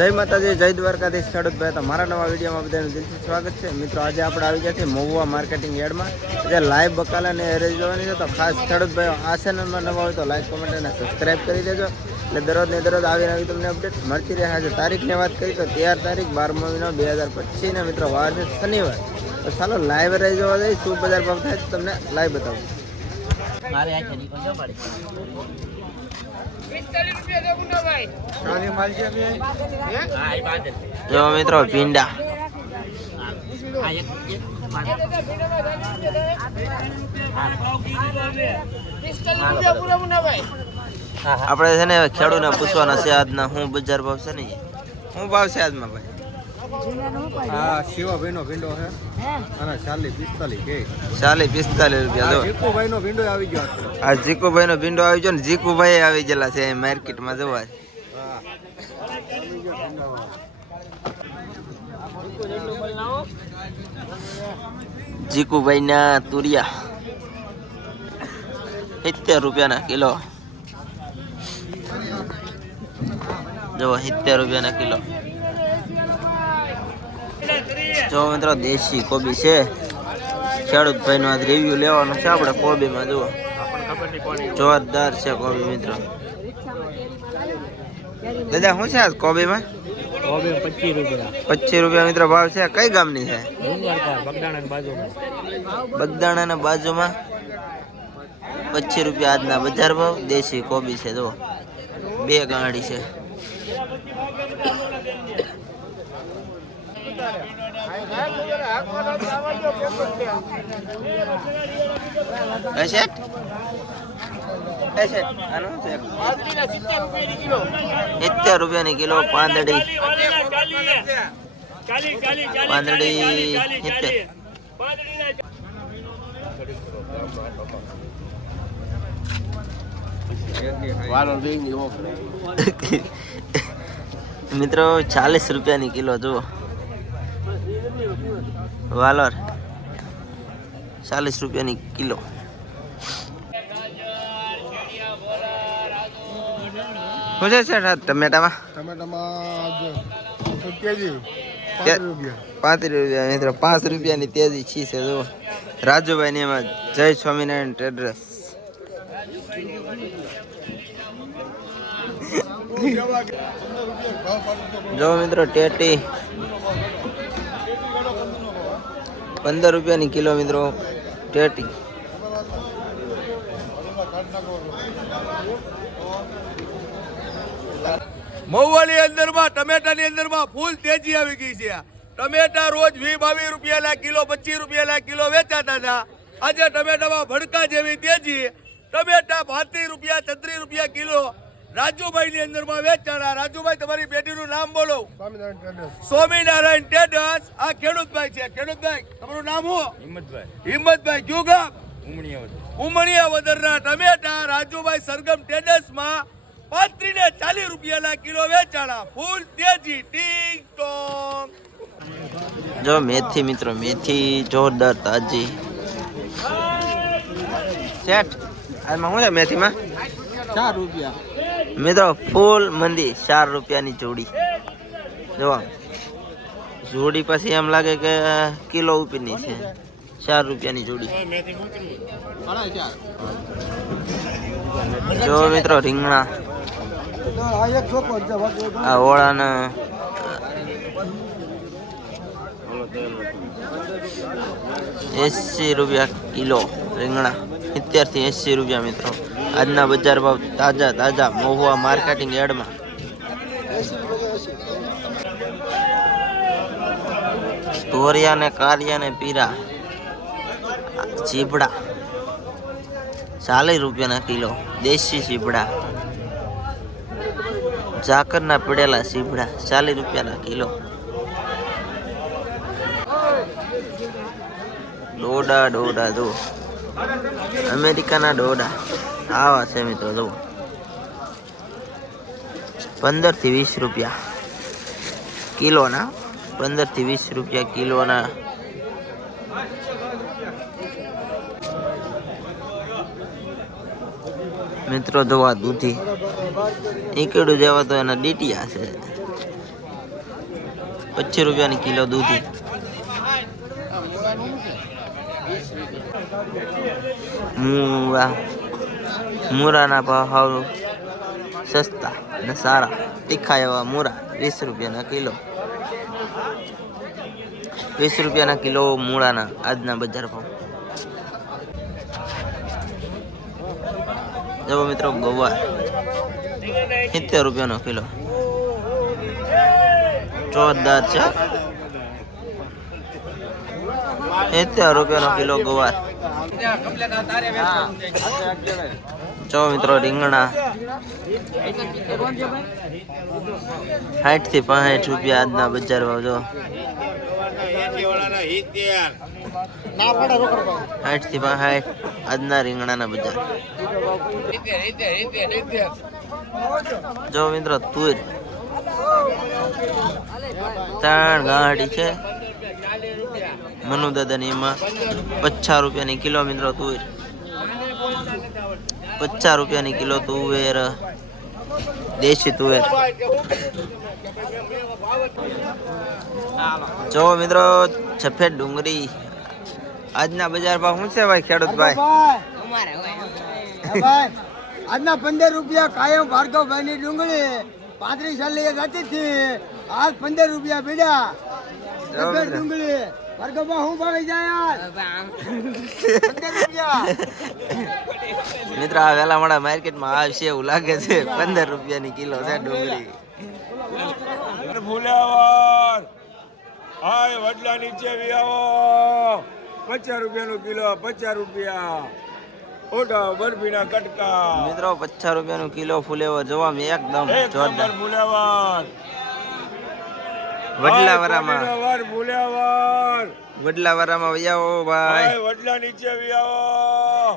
જય માતાજી, જય દ્વારકાધીશ ખેડૂત ભાઈ. તો મારા નવા વિડીયોમાં બધાનું દિલથી સ્વાગત છે. મિત્રો આજે આપણે આવી ગયા છીએ મહુવા માર્કેટિંગ યાર્ડમાં, જે લાઈવ બકાલા અને એરેજ જોવાની છે. તો ખાસ ખેડૂત ભાઈઓ આ ચેનલમાં નવા હોય તો લાઈક, કમેન્ટ અને સબસ્ક્રાઈબ કરી દેજો. એટલે દરરોજ આવી આવી તમને અપડેટ મળતી રહે. આજે તારીખની વાત કરી તો 13 તારીખ 12 મહિનો 2025 મિત્રો વાર છે શનિવાર. તો ચાલો લાઈવ એરેજ જોવા જઈએ. શું બજાર ભાવ થાય તમને લાઈવ બતાવું. જો મિત્રો ભીંડા આપણે છે ને ખેડૂતને પૂછવાના છે આજના શું બજાર ભાવ છે ને શું ભાવ છે આજમાં ભાઈ? હા, શિવાભાઈ નો ભીંડો છે અને 40-45 કે 40-45 રૂપિયા. જો જીકુભાઈ નો ભીંડો આવી ગયો. આ જીકુભાઈ નો ભીંડો આવી ગયો ને જીકુભાઈ આવી ગયેલા છે માર્કેટમાં જોવા. જીકુભાઈ ના તુરિયા 70 રૂપિયાના કિલો. જો 70 રૂપિયાના કિલો. જો મિત્રો દેશી કોબી છે. ખેડૂત ભાઈ નો આજ રિવ્યુ લેવાનો છે આપણે કોબીમાં. જુઓ જોરદાર છે કોબી મિત્રો. દાદા શું છે આજ કોબીમાં? 25 રૂપિયા મિત્રો ભાવ છે. કઈ ગામની છે? બગદાણાના બાજુમાં 25 રૂપિયા આજના બજાર ભાવ. દેશી કોબી છે. જો 2 ગાંડી છે. ₹70 રૂપિયાની કિલો. પાંદડી 70. મિત્રો 40 રૂપિયાની કિલો. જુઓ વાલોર 40 રૂપિયાની કિલો. શું છે સર ટમેટામાં? 35 રૂપિયા મિત્રો. 5 રૂપિયાની તેજી છી છે. જુઓ રાજુભાઈ ની એમાં જય સ્વામિનારાયણ ટ્રેડર્સ. જો મિત્રો ટેટી 15 રૂપિયાની કિલો મિત્રો. ટેટી મહુવાની અંદરમાં ટમેટાની અંદરમાં ફૂલ તેજી આવી ગઈ છે. ટમેટા રોજ 20-22 રૂપિયાના કિલો, 25 રૂપિયાના કિલો વેચાતા હતા. આજે ટમેટામાં ભડકા જેવી તેજી. ટમેટા 35 રૂપિયા, 36 રૂપિયા કિલો રાજુભાઈ ની અંદરમાં વેચાણા. રાજુભાઈ તમારી પેઢીનું નામ બોલો. સ્વામિનારાયણ ટ્રેડર્સ. આ ખેડૂતભાઈ છે. ખેડૂતભાઈ તમારું નામ શું? હિંમતભાઈ. કયું ગામ? ઉમણિયા વદરના ટમેટા રાજુભાઈ સરગમ ટ્રેડર્સ માં 35 ને 40 રૂપિયાના કિલો વેચાણા. ફૂલ તેજી. ટીંગ ટોંગ. જો મેથી મિત્રો, મેથી જોરદાર તાજી. શેઠ આમાં શું છે મેથીમાં? 4 રૂપિયા મિત્રો. ફૂલ મંદી 4 રૂપિયાની જોડી. જો જોડી પછી એમ લાગે કે કિલો ઉપરની છે. 4 રૂપિયાની જોડી. જો મિત્રો રીંગણા આ ઓળાના 80 રૂપિયા કિલો. રીંગણા 70 થી 80 રૂપિયા મિત્રો. આજના બજાર ભાવ તાજા મહુવા માર્કેટિંગ યાર્ડમાં. તોરિયા ને કારિયા ને પીરા ચીબડા 40 રૂપિયાના કિલો. દેશી ચીબડા. ઝાકરના પીડેલા ચીબડા 40 રૂપિયાના કિલો. ડોડા જો અમેરિકાના ડોડા આવા છે મિત્રો. જો 15 થી 20 રૂપિયા કિલોના. 15 થી 20 રૂપિયા કિલોના. મિત્રો ધોવા દૂધી એકડું જેવા તો એના ડીટીયા છે. રૂપિયાની કિલો દૂધી. મૂરાના ભાવ સસ્તા અને સારા તીખા એવા મૂરા 20 રૂપિયાના કિલો. 20 રૂપિયાના કિલો મૂળાના આજના બજાર ભાવ. જો મિત્રો ગવાર 70 રૂપિયાનો કિલો. જોરદાર છે. 70 રૂપિયાનો કિલો ગવાર. જો મિત્રો રીંગણા 60 થી 65 રૂપિયા આજના બજાર ભાવ. જો 60 થી 65 આજના રીંગણાના બજાર. જો મિત્રો તુર 3 ગાંઠી છે મનુ દાદાની, એમાં 50 રૂપિયાની કિલો. મિત્રો તુર 50 રૂપિયાની કિલો તુવેર, દેશી તુવેર. જો મિત્રો સફેદ ડુંગળી આજના બજાર ભાવ શું છે ભાઈ ખેડૂત ભાઈ? આજના 15 રૂપિયા કાયમ ભાર્ગવભાઈ ની ડુંગળી 35 સાલ લઈ જતી હતી, આજ 15 રૂપિયા પીડ્યા. સફેદ ડુંગળી ભાર્ગવભાઈ શું ભાવી જાય યાર? 15 રૂપિયા. મિત્ર આ વેલાવાડા માર્કેટમાં આવશે એવું લાગે છે. 15 રૂપિયાની કિલો છે ડુંગળી. ફુલાવર હાય વડલા નીચે વિયાવો 50 રૂપિયાનો કિલો. 50 રૂપિયા ઓડા બરફીના કટકા. મિત્રો 50 રૂપિયાનો કિલો ફુલેવર જોવા એકદમ જોરદાર. ફુલાવર વડલાવાળામાં ફુલાવર વડલાવાળામાં વૈયાઓ ભાઈ. હાય વડલા નીચે વિયાવો.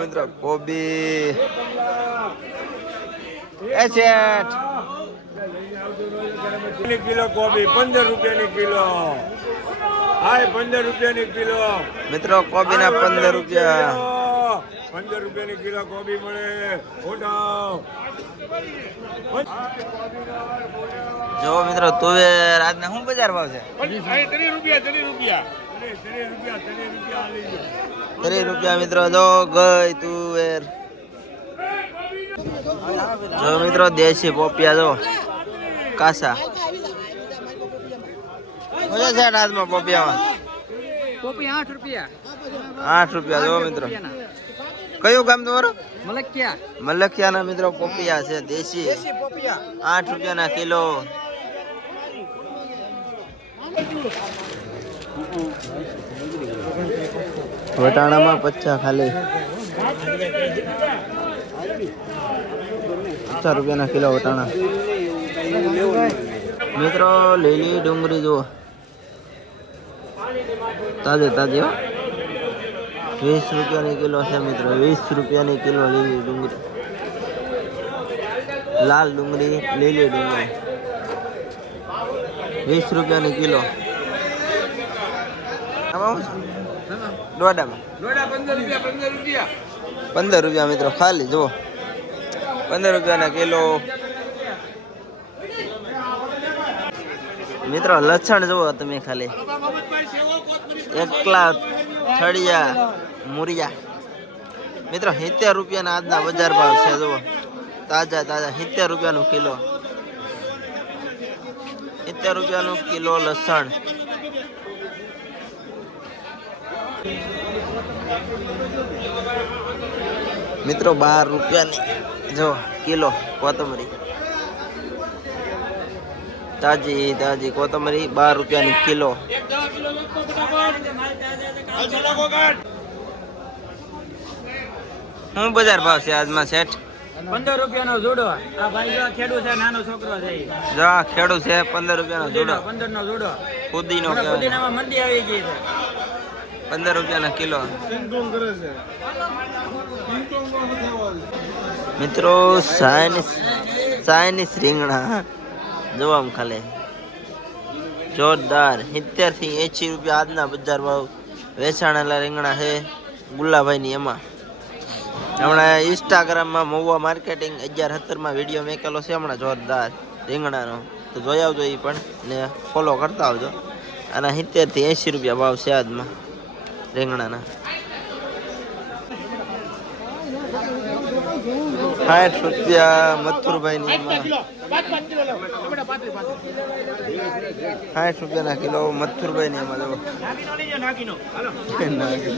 મિત્રો કોબી એ શેઠ કિલો કોબી 15 રૂપિયાની કિલો. હાય 15 રૂપિયાની કિલો. મિત્રો કોબીના 15 રૂપિયા. 15 રૂપિયાની કિલો કોબી મળે. ઓડા જો મિત્રો તુવેર આજના શું બજાર ભાવ છે? 30 રૂપિયા 30 રૂપિયા મિત્રો. જો ગઈ તુવેર. જો મિત્રો દેશી પોપિયા જો કાસા. મજા છે આજમાં પોપિયામાં. કોપી 8 રૂપિયા. 8 રૂપિયા. જો મિત્રો કયું ગામ તમારું? મલકિયા. મલકિયાના મિત્રો પોપિયા છે દેશી. 8 રૂપિયાના કિલો. વટાણામાં 50 ખાલી. 50 રૂપિયાના કિલો વટાણા. મિત્રો લીલી ડુંગળી જુઓ તાજે તાજી હો. 20 રૂપિયાની કિલો છે મિત્રો. 20 રૂપિયાની કિલો લીલી ડુંગળી. લાલ ડુંગળી લીલી ડુંગળી 20 રૂપિયાની કિલો. દોડામાં 15 રૂપિયા મિત્રો ખાલી. જુઓ 15 રૂપિયાના કિલો. મિત્રો લસણ જુઓ તમે ખાલી. એકલા થળિયા મુરિયા મિત્રો 70 રૂપિયાના આજના બજાર ભાવ છે. જુઓ તાજા તાજા 70 રૂપિયાનું કિલો. 70 રૂપિયાનું કિલો લસણ. મિત્રો 12 રૂપિયાની જો કિલો કોથમરી. તાજી તાજી કોથમરી 12 રૂપિયાની કિલો. શું બજાર ભાવ છે આજમાં શેઠ? 15 રૂપિયાનો જોડો. આ ભાઈ જો ખેડૂત છે, નાનો છોકરો છે. જો આ ખેડૂત છે 15 રૂપિયાનો જોડો. 15 નો જોડો. ફુદીનો કહેવાય. ફુદીનામાં મંદી આવી ગઈ છે. 15 રૂપિયાના કિલો. મિત્રો ચાઇનીઝ રીંગણા જોવા ખાલે જોરદાર. 70 થી 80 રૂપિયા આજના બજાર ભાવ. વેચાણેલા રીંગણા છે ગુલાભાઈની. એમાં હમણાં ઇન્સ્ટાગ્રામમાં મહુવા માર્કેટિંગ 11-17 વિડીયો મેકેલો છે હમણાં જોરદાર રીંગણાનો. તો જોઈ આવજો એ પણ ને ફોલો કરતા આવજો. અને 70 થી 80 રૂપિયા ભાવ છે આજમાં રીંગણાના. 60 રૂપિયા મથુરભાઈની એમાં 60 રૂપિયાના કિલો મથુરભાઈની એમાં જો